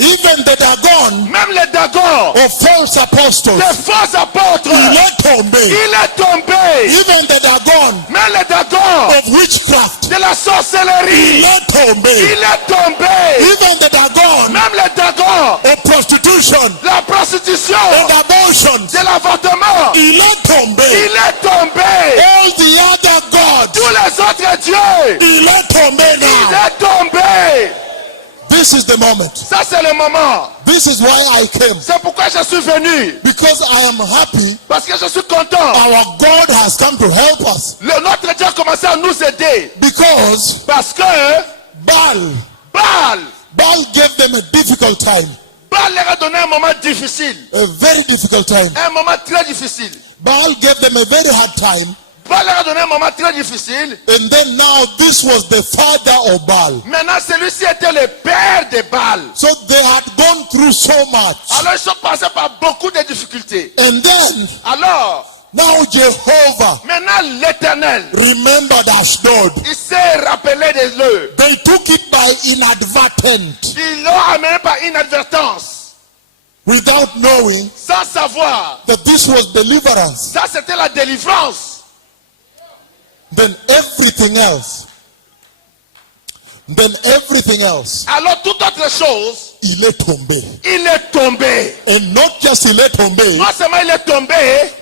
Even the Dagon même les Dagon, of false apostles, les faux apôtres, il est tombé. il est tombé. Even the Dagon Même les Dagon of witchcraft, de la sorcellerie, il est tombé. il est tombé. Even the Dagon Même les Dagon, of prostitution la prostitution, and abortion, de l'avortement, il est tombé. il est tombé. All the other gods, Tous les autres dieux, il est tombé il now. est tombé. This is the moment. Ça c'est le moment. This is why I came. C'est pourquoi je suis venu. Because I am happy Parce que je suis content. our God has come to help us. Notre Dieu a commencé à nous aider. Because Parce que Baal gave them a difficult time. Baal leur a donné un moment difficile. A very difficult time. Un moment très difficile. Baal gave them a very hard time. Baal leur a donné un moment très difficile. And then now this was the father of Baal. Maintenant, celui-ci était le père de Baal. So they had gone through so much. Alors, ils sont passés par beaucoup de difficultés. And then Alors, now Jehovah maintenant, l'Éternel, remembered Ashdod. il s'est rappelé de eux. They took it by inadvertent, Ils l'ont amené par inadvertance, without knowing sans savoir. that this was deliverance. Ça, c'était la délivrance. Then everything else. Alors, toute autre chose, Il est tombé. il est tombé. And not just il est tombé, Non seulement il est tombé,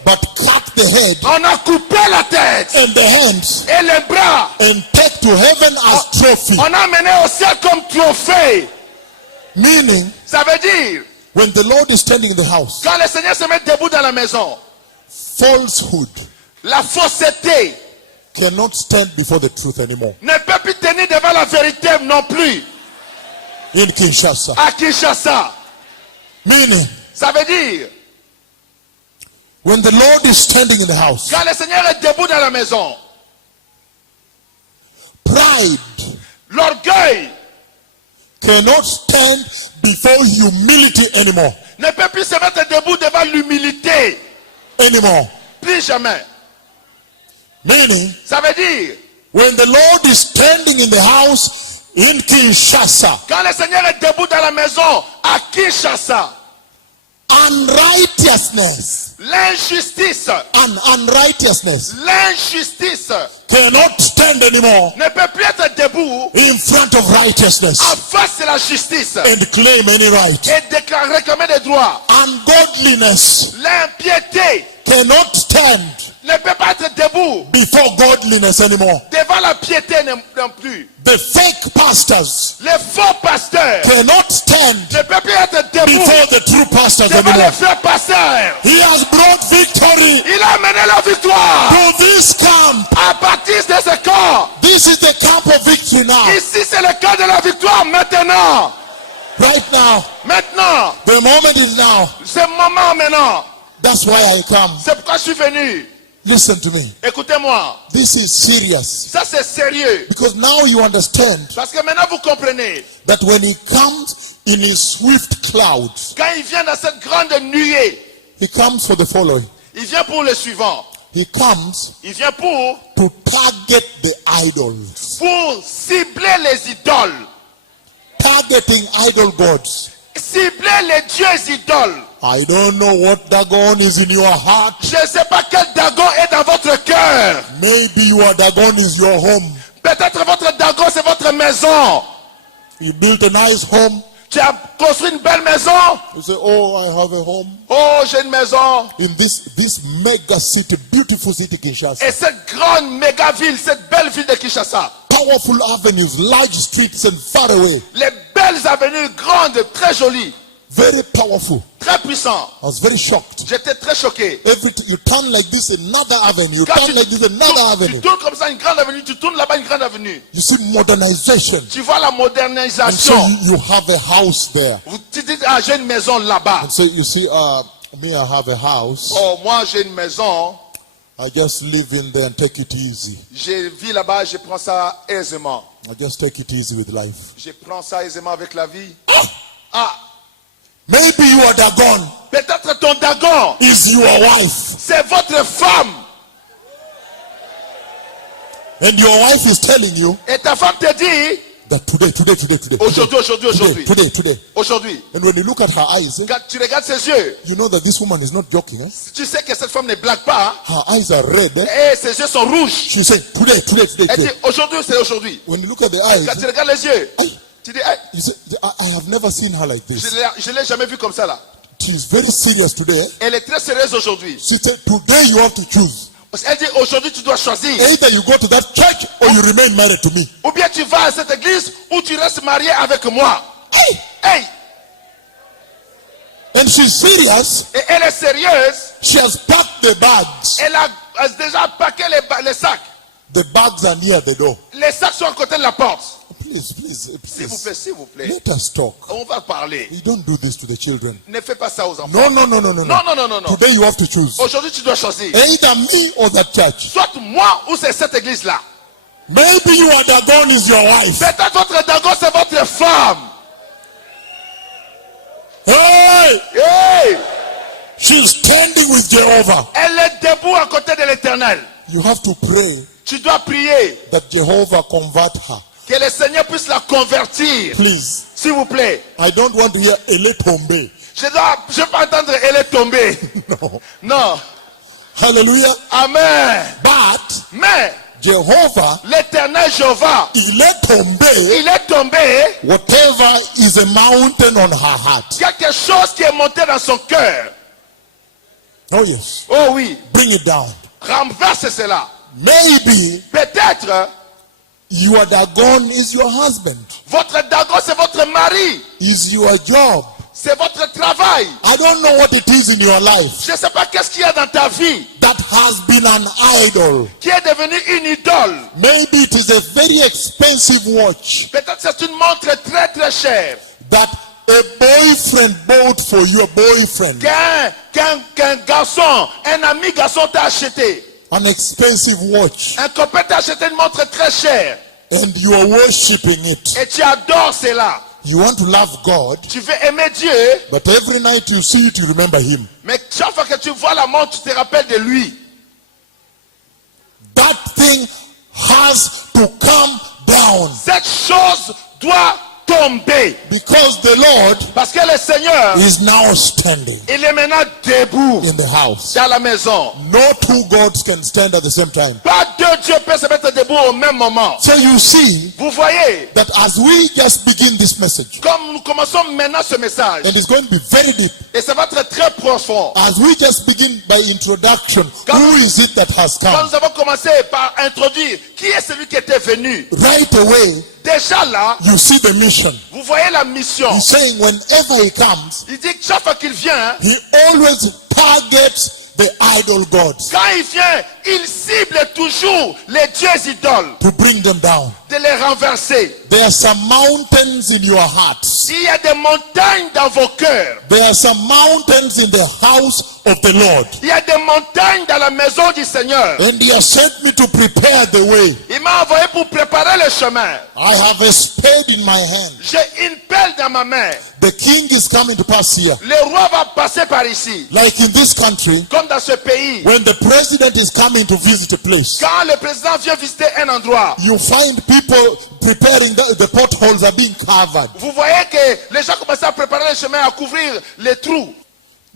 but cut the head on a coupé la tête and the hands et les bras. and take to heaven as trophy. On a mené au ciel comme trophée. Meaning, Ça veut dire, when the Lord is standing in the house, quand le Seigneur se met debout dans la maison, falsehood la fausseté cannot stand before the truth anymore. ne peut plus tenir devant la vérité non plus In Kinshasa. à Kinshasa. Meaning, Ça veut dire, when the Lord is standing in the house, quand le Seigneur est debout dans la maison, pride l'orgueil cannot stand before humility anymore. ne peut plus se mettre debout devant l'humilité. Anymore. Plus jamais. Meaning, Ça veut dire, when the Lord is standing in the house in Kinshasa, quand le Seigneur est debout dans la maison à Kinshasa, unrighteousness l'injustice cannot stand anymore ne peut plus être debout in front of righteousness en face de la justice and claim any right. et réclamer des droits. Ungodliness L'impiété cannot stand ne peut pas être debout before godliness anymore. devant la piété non plus. The fake pastors Les faux pasteurs cannot stand ne peuvent plus être debout before the true pastors devant les anymore. vrais pasteurs. He has brought victory Il a mené la victoire to this camp. à partir de ce camp. This is the camp of victory now. Ici, c'est le camp de la victoire maintenant. Right now. Maintenant, The moment is now. c'est le moment maintenant. That's why I come. C'est pourquoi je suis venu. Listen to me. Écoutez-moi. This is serious. Ça, c'est sérieux. Because now you understand Parce que maintenant, vous comprenez. that when he comes in his swift clouds, Quand il vient dans cette grande nuée, he comes for the following. il vient pour le suivant. He comes Il vient pour to target the idols. cibler les idoles. Targeting idol gods. Cibler les dieux idoles. I don't know what Dagon is in your heart. Je ne sais pas quel Dagon est dans votre cœur. Maybe your Dagon is your home. Peut-être votre Dagon, c'est votre maison. You built a nice home. Tu as construit une belle maison. You say, oh, I have a home. Oh, j'ai une maison. In this mega city, beautiful city, Kinshasa. Et cette grande méga ville, cette belle ville de Kinshasa. Powerful avenues, large streets and far away. Les belles avenues grandes, très jolies. Very powerful. Très puissant. I was very shocked. J'étais très choqué. You turn like this, another avenue. You Quand turn like this, another tu avenue. tournes comme ça une grande avenue, tu tournes là-bas une grande avenue. You see modernization. Tu vois la And so modernisation. you have a house there. Tu dis, ah, j'ai une maison là-bas. And so you see, me, I have a house. Oh, moi, j'ai une maison. I just live in there and take it easy. Je vis là-bas, je prends ça aisément. I just take it easy with life. Je prends ça aisément avec la vie. Ah, Maybe your Dagon peut-être ton Dagon, is your wife. c'est votre femme. And your wife is telling you Et ta femme te dit that today. Aujourd'hui. Aujourd'hui. And when you look at her eyes, Quand tu regardes ses yeux, you know that this woman is not joking. tu sais que cette femme ne blague pas. Her eyes are red. Et ses yeux sont rouges. She said, today. Elle dit aujourd'hui, c'est aujourd'hui. When you look at the eyes, Quand tu regardes les yeux, tu dis, hey, you say, I have never seen her like this. je ne l'ai jamais vue comme ça là. She's very serious today. Elle est très sérieuse aujourd'hui. She said, today you have to choose. Elle dit aujourd'hui tu dois choisir. Either you go to that church or you remain married to me. Ou bien tu vas à cette église ou tu restes marié avec moi. Hey! Hey! And she's serious. Et elle est sérieuse. She has packed the bags. Elle a déjà paqué les sacs. The bags are near the door. Les sacs sont à côté de la porte. Please. S'il vous plaît. Let us talk. On va parler. You don't do this to the children. Ne fais pas ça aux enfants. No. Non. Today you have to choose. Aujourd'hui tu dois choisir. Either me or that church. Soit moi ou c'est cette église là. Maybe your Dagon is your wife. Peut-être votre Dagon c'est votre femme. Hey! Hey! She's standing with Jehovah. Elle est debout à côté de l'Éternel. You have to pray Tu dois prier that Jehovah convert her. que le Seigneur puisse la convertir. Please. S'il vous plaît. I don't want to hear Ele Tombe. Je veux pas entendre elle est tombée. No. Non. Hallelujah. Amen. Mais Jehovah, l'Éternel Jéhovah, il est tombé. il est tombé. Whatever is a mountain on her heart. Quelque chose qui est monté dans son cœur. Oh yes. Oh oui. Bring it down. Renverse cela. Maybe Peut-être your Dagon is your husband. votre Dagon c'est votre mari. Is your job. C'est votre travail. I don't know what it is in your life Je ne sais pas qu'est-ce qu'il y a dans ta vie that has been an idol. qui est devenu une idole. Maybe it is a very expensive watch Peut-être c'est une montre très très chère. that a boyfriend bought for your boyfriend. Qu'un garçon, un ami garçon t'a acheté. An expensive watch. Un copain t'a acheté une montre très chère. And you are worshipping it. Et tu adores cela. You want to love God, Tu veux aimer Dieu. but every night you see it, you remember Him. Mais chaque fois que tu vois la montre, tu te rappelles de lui. That thing has to come down Cette chose doit tomber. because the Lord Parce que le Seigneur, is now standing il est maintenant debout in the house. dans la maison. No two gods can stand at the same time. Pas deux dieux peuvent se mettre debout au même moment. So you see Vous voyez, that as we just begin this message, comme nous commençons maintenant ce message, and it's going to be very deep, et ça va être très profond. as we just begin by introduction, who is it that has Quand come? nous avons commencé par introduire qui est celui qui était venu, Right away, déjà là, you see the mission. vous voyez la mission. He's saying whenever he comes, Il dit que chaque fois qu'il vient, he always targets the idol gods quand il vient, il cible toujours les dieux idoles, to bring them down. de les renverser. There are some mountains in your hearts. Il y a des montagnes dans vos cœurs. There are some mountains in the house of the Lord. Il y a des montagnes dans la maison du Seigneur. And he has sent me to prepare the way. Il m'a envoyé pour préparer le chemin. I have a spade in my hand. J'ai une pelle dans ma main. The king is coming to pass here. Le roi va passer par ici. Like in this country, Comme dans ce pays, when the president is coming to visit a place, quand le président vient visiter un endroit, you find people preparing the potholes are being covered. vous voyez que les gens commencent à préparer le chemin, à couvrir les trous.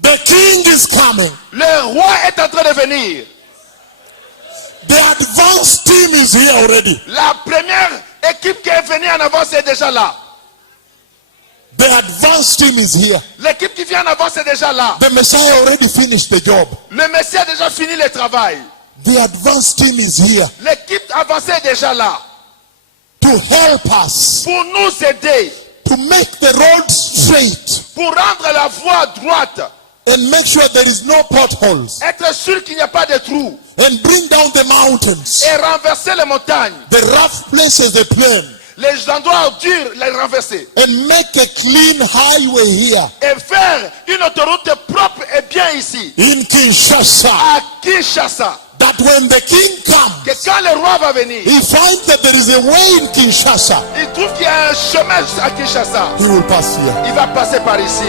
The king is coming. Le roi est en train de venir. The advance team is here already. La première équipe qui est venue en avance est déjà là. The advance team is here. L'équipe qui vient en avance est déjà là. The Messiah already finished the job. Le Messie a déjà fini le travail. The advance team is here L'équipe avancée est déjà là. to help us Pour nous aider. to make the road straight Pour rendre la voie droite. and make sure there is no potholes Être sûr qu'il n'y a pas de trous. and bring down the mountains, Et renverser les montagnes. the rough places, the plain, Les endroits durs, les renverser. and make a clean highway here Et faire une autoroute propre et bien ici. in Kinshasa, À Kinshasa. that when the king comes, Que quand le roi va venir, he finds that there is a way in Kinshasa, il trouve qu'il y a un chemin à Kinshasa. he will pass here. Il va passer par ici.